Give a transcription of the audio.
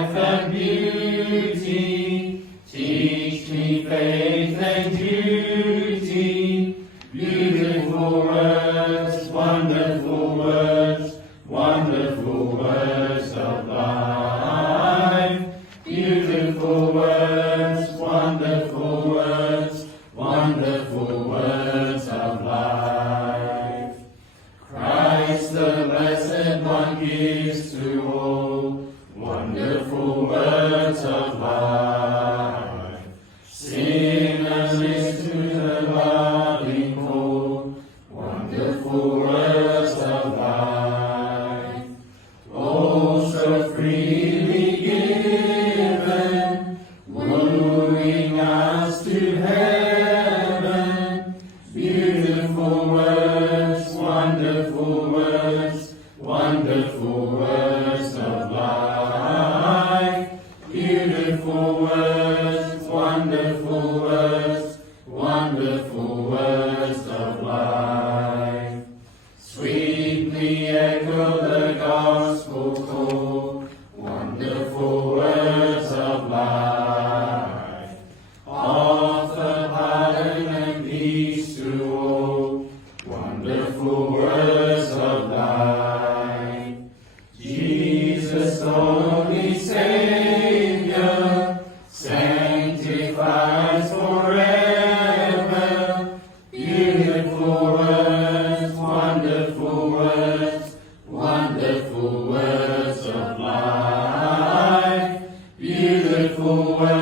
life and beauty. Teach me faith and duty. Beautiful words, wonderful words, wonderful words of life. Beautiful words, wonderful words, wonderful words of life. Christ the Blessed One gives to all wonderful words of life. Sinners listen to the loving call, wonderful words of life. Oh, so freely given, wooing us to heaven. Beautiful words, wonderful words, wonderful words of life. Beautiful words, wonderful words, wonderful words of life. Sweetly echo the gospel call, wonderful words of life. Offer pardon and peace to all, wonderful words of life. Jesus, only Savior, sanctifies forever. Beautiful words, wonderful words, wonderful words of life. Beautiful words.